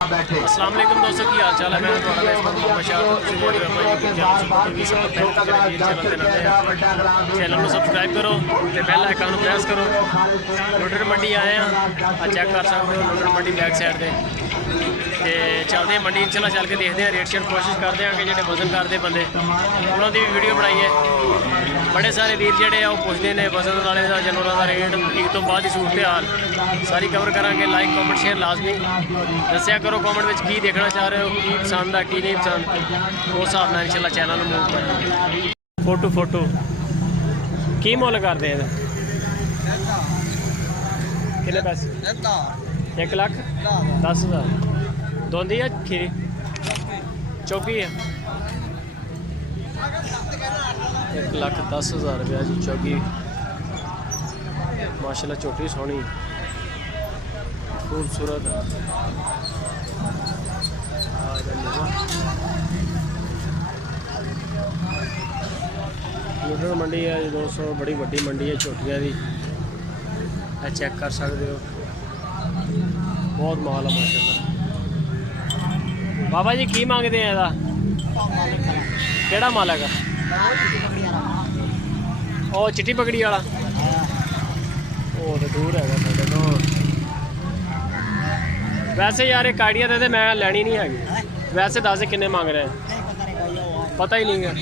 अस्सलाम वालेकुम दोस्तों की हाल चाल है। मैं चैनल को सब्सक्राइब करो तो बेल आइकन को प्रेस करो। लोडर मंडी आए हैं, चेक कर सकते हो लोडर मंडी बैक साइड से चलते हैं मंडी इंशाल्लाह चल के देखते हैं रेट शेट कोशिश करते हैं कि जो वजन करते बंदे उन्होंने भी वीडियो बनाई है। बड़े सारे वीर जोड़े पूछते हैं वजन वाले का जानवरों का रेट ईद तो बाद ही सूरत हाल सारी कवर करांगे। लाइक कमेंट शेयर लाजमी दसिया करो कमेंट में की देखना चाह रहे हो, की पसंद है की नहीं पसंद, उस हिसाब से इंशाल्लाह चैनल मूव कर। फोटो की मुल करते हैं कितने पैसे? 1,10,000 दोंदी है खीरी चौकी है 1,10,000 रुपया जी चौकी। माशाल्लाह चोटी सोहनी खूबसूरत है। लोडर मंडी है जी दोस्तों, बड़ी वड्डी मंडी है छोटियां की, चेक कर सकते हो। बहुत माल है माशाल्लाह। बाबा जी की मांगते हैं ਇਹਦਾ? ਕਿਹੜਾ ਮਾਲ ਹੈਗਾ? ਉਹ ਚਿੱਟੀ ਪਗੜੀ ਵਾਲਾ, ਉਹ ਤਾਂ ਦੂਰ ਹੈਗਾ ਸਾਡੇ ਤੋਂ। ਵੈਸੇ ਯਾਰ ਇੱਕ ਆਈਡੀਆ ਦੇ ਮੈਂ ਲੈਣੀ ਨਹੀਂ ਹੈਗੀ। ਵੈਸੇ ਦੱਸ ਦੇ ਕਿੰਨੇ ਮੰਗ ਰਹੇ? ਪਤਾ ਹੀ ਨਹੀਂ ਹੈ।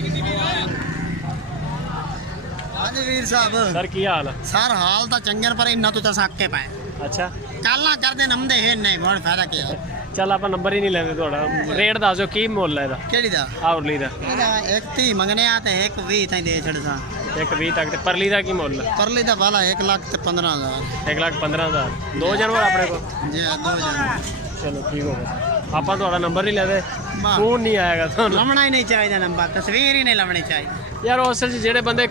ਹਾਂਜੀ ਵੀਰ ਸਾਹਿਬ ਸਰ ਕੀ ਹਾਲ ਹੈ? ਸਰ ਹਾਲ ਤਾਂ ਚੰਗੇ ਨੇ ਪਰ ਇੰਨਾ ਤੋਂ ਤਾਂ ਸੱਕੇ ਪਏ। ਅੱਛਾ ਕਾਲਾਂ ਕਰਦੇ ਨੰਦੇ ਹੈ ਨਹੀਂ ਬਹੁਤ ਫਾਇਦਾ ਕੀ ਹੈ। ਚੱਲ ਆਪਾਂ ਨੰਬਰ ਹੀ ਨਹੀਂ ਲੈਂਦੇ ਤੁਹਾਡਾ। ਰੇਟ ਦੱਸ ਦਿਓ ਕੀ ਮੁੱਲ ਹੈ ਇਹਦਾ? ਕਿਹੜੀ ਦਾ? ਆਵਰਲੀ ਦਾ। ਇਹਦਾ 130 ਮੰਗਨੇ ਆ ਤੇ 120 ਤਾਈਂ ਦੇ ਛੱਡਦਾ। 120 ਤੱਕ। ਤੇ ਪਰਲੀ ਦਾ ਕੀ ਮੁੱਲ ਹੈ? ਪਰਲੀ ਦਾ ਵਾਲਾ 1,15,000। 1,15,000 ਦੋ ਜਾਨਵਰ ਆਪਣੇ ਕੋਲ? ਜੀ ਦੋ ਜਾਨ। ਚਲੋ ਠੀਕ ਹੋ ਗਿਆ। ਆਪਾਂ ਤੁਹਾਡਾ ਨੰਬਰ ਨਹੀਂ ਲੈਦੇ, ਫੋਨ ਨਹੀਂ ਆਏਗਾ ਤੁਹਾਨੂੰ। ਲਵਣਾ ਹੀ ਨਹੀਂ ਚਾਹੀਦਾ ਨੰਬਰ, ਤਸਵੀਰ ਹੀ ਨਹੀਂ ਲਵਣੀ ਚਾਹੀਦੀ ਯਾਰ। ਅਸਲ 'ਚ ਜਿਹੜੇ ਬੰਦੇ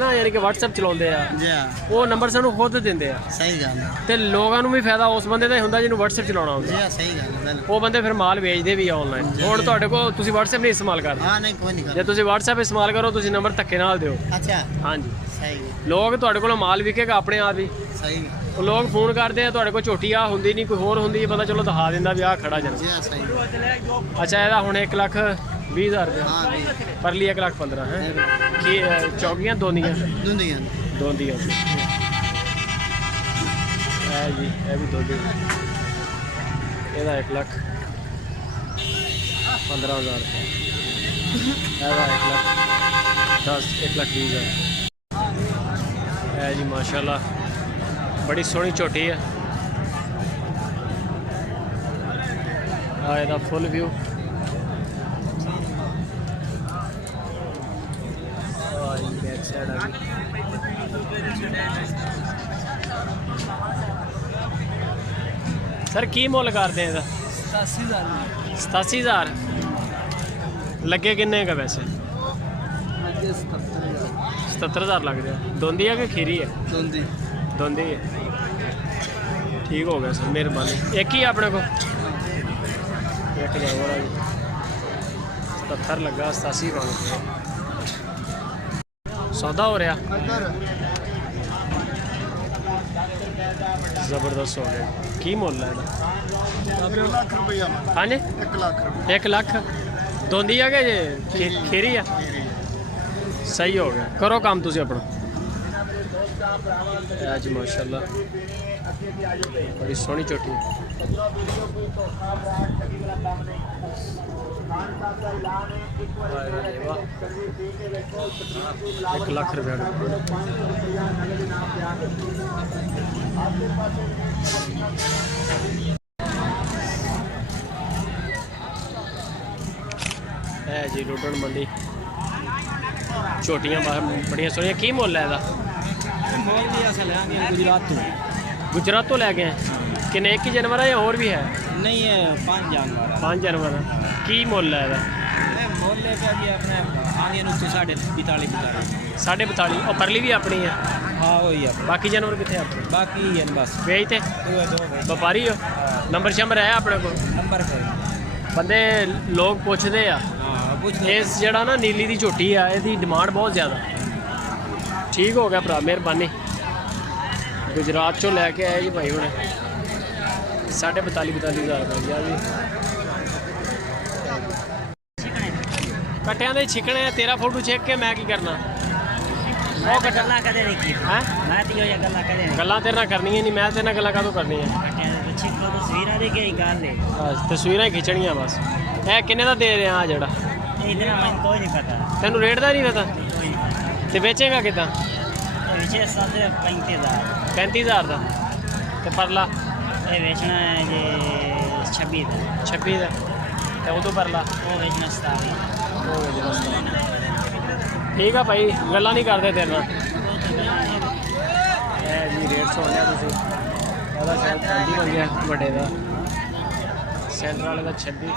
ਨਾ ਯਾਨੀ ਕਿ WhatsApp ਚਲਾਉਂਦੇ ਆ ਜੀ ਉਹ ਨੰਬਰ ਸਾਨੂੰ ਖੁਦ ਦਿੰਦੇ ਆ। ਸਹੀ ਗੱਲ ਹੈ। ਤੇ ਲੋਕਾਂ ਨੂੰ ਵੀ ਫਾਇਦਾ ਉਸ ਬੰਦੇ ਦਾ ਹੀ ਹੁੰਦਾ ਜਿਹਨੂੰ WhatsApp ਚਲਾਉਣਾ ਹੁੰਦਾ। ਜੀ ਸਹੀ ਗੱਲ ਹੈ। ਉਹ ਬੰਦੇ ਫਿਰ ਮਾਲ ਵੇਚਦੇ ਵੀ ਆ ਆਨਲਾਈਨ। ਹੁਣ ਤੁਹਾਡੇ ਕੋਲ ਤੁਸੀਂ WhatsApp ਨਹੀਂ ਇਸਤੇਮਾਲ ਕਰਦੇ? ਹਾਂ ਨਹੀਂ ਕੋਈ ਨਹੀਂ ਜੇ ਕਰਦਾ। ਤੁਸੀਂ WhatsApp ਇਸਤੇਮਾਲ ਕਰੋ ਤੁਸੀਂ ਨੰਬਰ ਧੱਕੇ ਨਾਲ ਦਿਓ। ਅੱਛਾ ਹਾਂਜੀ ਸਹੀ ਲੋਕ ਤੁਹਾਡੇ ਕੋਲੋਂ ਮਾਲ ਵਿਕੇਗਾ ਆਪਣੇ ਆਪ ਹੀ। ਸਹੀ ਉਹ ਲੋਕ ਫੋਨ ਕਰਦੇ ਆ ਤੁਹਾਡੇ ਕੋਲ ਝੋਟੀ ਆ ਹੁੰਦੀ ਨਹੀਂ ਕੋਈ ਹੋਰ ਹੁੰਦੀ ਹੈ, ਬੰਦਾ ਚਲੋ ਦਿਖਾ ਦਿੰਦਾ ਵੀ ਆਹ ਖੜਾ ਜਨ। ਜੀ ਸਹੀ। ਅੱਛਾ ਇਹਦਾ ਹੁਣ 1,20,000 ਰੁਪਇਆ। ਹਾਂ ਜੀ ਪਰਲੀ 1,15,000 ਹੈ ਕੀ ਚੌਕੀਆਂ ਦੋਂਦੀਆਂ? ਦੁੰਦੀਆਂ ਦੋਂਦੀਆਂ ਇਹ ਜੀ ਇਹ ਵੀ ਦੋਂਦੀ। ਇਹਦਾ 1,15,000 ਰੁਪਇਆ। ਇਹਦਾ 1,20,000 ਹੈ ਜੀ। ਮਾਸ਼ਾਅੱਲਾ बड़ी सोहनी झोटी है। ਇਹਦਾ फुल व्यू बैक साइड आ गई। सर की मुल करते हैं? 87,000 लगे किन्ने का वैसे? 77,000 लग रहा। दोंदी है कि खीरी है? ਦੁੰਦੀ दोंदी है। ठीक हो गया सर मेहरबानी। एक ही अपने को एक जानवर 77 लगा 87 मांग सौदा हो रहा जबरदस्त हो गया। की मुल है? ਲੱਖ ਰੁਪਇਆ हाँ जी 1 ਲੱਖ 1 लाख दोंदी है कि खीरी है? सही हो गया। करो काम तुम अपना आज माशाल्लाह बड़ी सोहनी चोटी। 1 लाख रुपया। है जी लोडर मंडी छोटियां बड़िया सोहनियां। की मुल है ਇਹਦਾ? गुजरात तो लैके हैं कि एक ही जानवर है या और भी है? नहीं है 5 जानवर 5 जानवर है। की मुल है ਇਹਦਾ? मोहल्ले पे भी अपने आगे नुस्खे 45 42.5 और परली भी अपनी है? हाँ वही है। बाकी जानवर कितने अपने? बाकी है बस बेचते दो व्यापारी हो? नंबर शंबर है अपने को? नंबर बंदे लोग पूछते हैं इस जड़ा ना नीली दी झोटी है इसकी डिमांड बहुत ज़्यादा। ठीक हो गया भरा मेहरबानी। गुजरात चो लैके आए जी भाई हुणे 42,000 ਰੁਪਏ ਆ ਜੀ। ਕੱਟਿਆਂ ਦੇ ਛਿਕਣੇ ਆ, ਤੇਰਾ ਫੋਟੋ ਚੈੱਕ ਕੇ ਮੈਂ ਕੀ ਕਰਨਾ। ਉਹ ਗੱਲਾਂ ਕਦੇ ਨਹੀਂ ਕੀਤੀ ਹੈ ਮੈਂ ਤੇ ਇਹ ਗੱਲਾਂ ਕਦੇ ਨਹੀਂ ਗੱਲਾਂ ਤੇਰੇ ਨਾਲ ਕਰਨੀਆਂ ਨਹੀਂ, ਮੈਂ ਤੇਰੇ ਨਾਲ ਗੱਲਾਂ ਕਾਹਤੋਂ ਕਰਨੀਆਂ। ਕੱਟਿਆਂ ਦੇ ਪਿੱਛੇ ਕੋ ਤਸਵੀਰਾਂ ਦੇ ਕੇ ਗੱਲ ਹੈ ਬਸ ਤਸਵੀਰਾਂ ਹੀ ਖਿੱਚਣੀਆਂ ਬਸ। ਇਹ ਕਿੰਨੇ ਦਾ ਦੇ ਰਿਹਾ ਆ ਜਿਹੜਾ? ਇਧਰ ਮੈਨੂੰ ਕੋਈ ਨਹੀਂ ਪਤਾ, ਤੈਨੂੰ ਰੇਟ ਦਾ ਨਹੀਂ ਪਤਾ ਕੋਈ ਨਹੀਂ। ਤੇ ਵੇਚੇਗਾ ਕਿੱਦਾਂ? ਪਿੱਛੇ ਸਾਡੇ 35,000 35,000 ਦਾ। ਤੇ ਪਰਲਾ ਇਹ ਵੇਚਣਾ ਹੈ ਜੇ 26 ਦਾ 26 ਦਾ। ਤੇ ਉਦੋਂ ਪਰਲਾ ਉਹ ਵੇਚਣਾ 27 ਦਾ। ਉਹ ਵੇਚਣਾ 27। ਠੀਕ ਆ ਭਾਈ, ਗੱਲਾਂ ਨਹੀਂ ਕਰਦੇ ਤੇਰੇ ਨਾਲ। ਇਹ ਜੀ ਰੇਟ ਸੁਣ ਲਿਆ ਤੁਸੀਂ। ਉਹਦਾ ਸ਼ਾਇਦ 35 ਹੋ ਗਿਆ ਵੱਡੇ ਦਾ, ਸੈਂਟਰ ਵਾਲੇ ਦਾ 26।